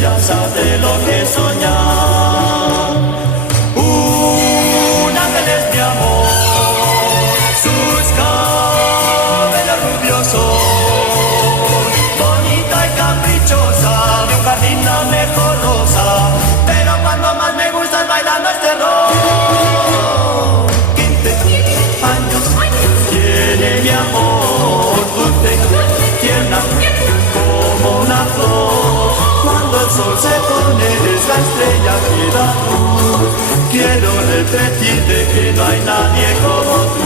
ya sabe lo que es soñar. Un ángel es mi amor, sus cabellos rubios son, bonita y caprichosa, de un jardín la mejor rosa, pero cuando más me gusta es bailando este rock. 15 años tiene mi amor, dulce, tierna, como una flor. Cuando el sol se pone es la estrella que da luz. Quiero repetirte que no hay nadie como tú.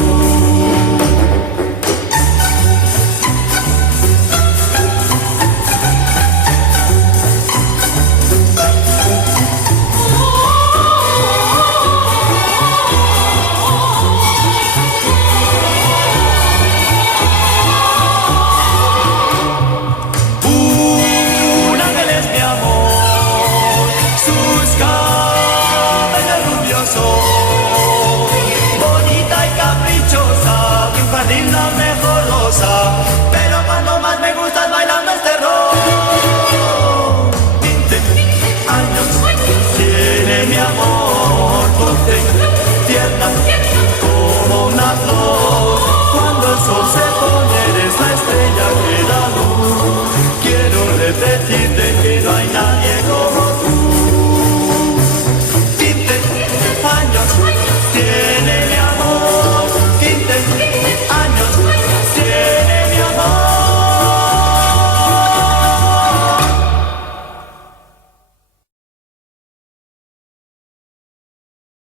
Un ángel es mi amor, sus cabellos rubios son, bonita y caprichosa, de un jardín la mejor rosa, pero cuando más me gusta es bailando este rock. 20 años tiene mi amor, dulce, tierna, como una flor. Cuando el sol se pone eres la estrella que da luz. Quiero repetirte que no hay nadie